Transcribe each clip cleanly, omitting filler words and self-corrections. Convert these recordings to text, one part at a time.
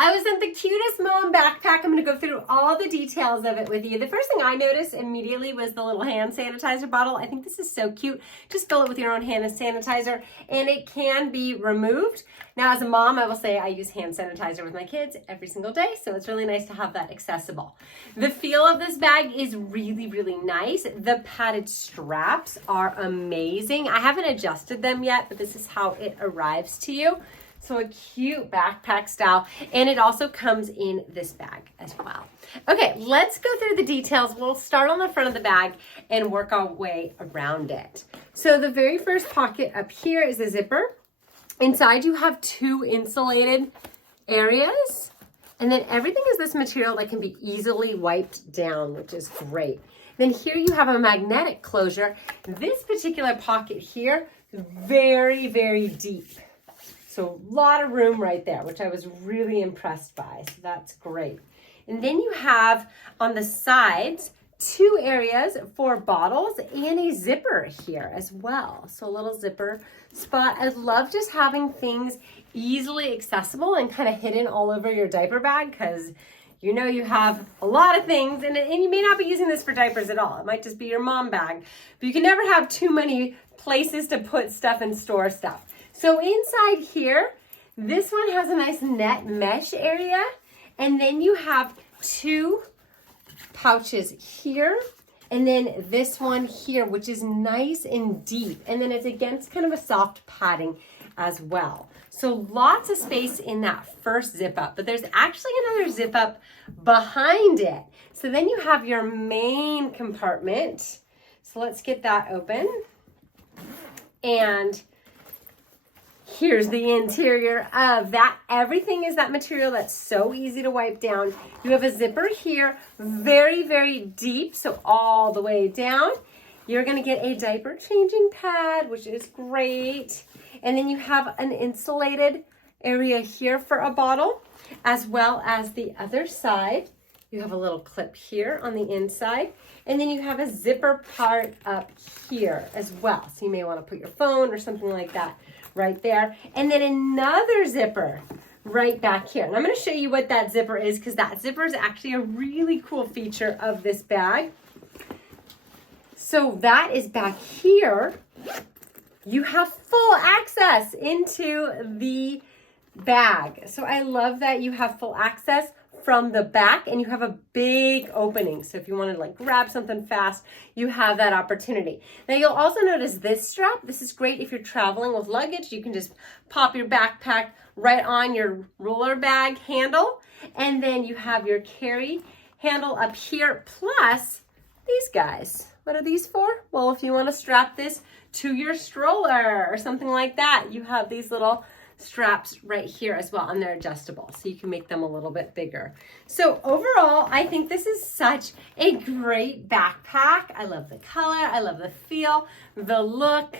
I was in the cutest mom backpack. I'm going to go through all the details of it with you. The first thing I noticed immediately was the little hand sanitizer bottle. I think this is so cute. Just fill it with your own hand sanitizer, and it can be removed. Now, as a mom, I will say I use hand sanitizer with my kids every single day, so it's really nice to have that accessible. The feel of this bag is really, really nice. The padded straps are amazing. I haven't adjusted them yet, but this is how it arrives to you. So a cute backpack style, and it also comes in this bag as well. Okay, let's go through the details. We'll start on the front of the bag and work our way around it. So the very first pocket up here is a zipper. Inside you have two insulated areas, and then everything is this material that can be easily wiped down, which is great. Then here you have a magnetic closure. This particular pocket here is very, very deep. So a lot of room right there, which I was really impressed by. So that's great. And then you have on the sides, two areas for bottles and a zipper here as well. So a little zipper spot. I love just having things easily accessible and kind of hidden all over your diaper bag, because you know you have a lot of things and you may not be using this for diapers at all. It might just be your mom bag, but you can never have too many places to put stuff and store stuff. So inside here, this one has a nice net mesh area, and then you have two pouches here, and then this one here, which is nice and deep, and then it's against kind of a soft padding as well. So lots of space in that first zip up, but there's actually another zip up behind it. So then you have your main compartment. So let's get that open. And here's the interior of that. Everything is that material that's so easy to wipe down. You have a zipper here, very, very deep, so all the way down. You're gonna get a diaper changing pad, which is great. And then you have an insulated area here for a bottle, as well as the other side. You have a little clip here on the inside. And then you have a zipper part up here as well. So you may wanna put your phone or something like that right there. And then another zipper right back here. And I'm going to show you what that zipper is, because that zipper is actually a really cool feature of this bag. So that is back here. You have full access into the bag. So I love that you have full access from the back, and you have a big opening. So if you want to like grab something fast, you have that opportunity. Now you'll also notice this strap. This is great if you're traveling with luggage. You can just pop your backpack right on your roller bag handle, and then you have your carry handle up here, plus these guys. What are these for? Well, if you want to strap this to your stroller or something like that, you have these little straps right here as well, and they're adjustable, so you can make them a little bit bigger. So overall, I think this is such a great backpack. I love the color, I love the feel, the look,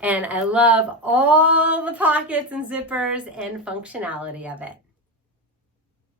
and I love all the pockets and zippers and functionality of it.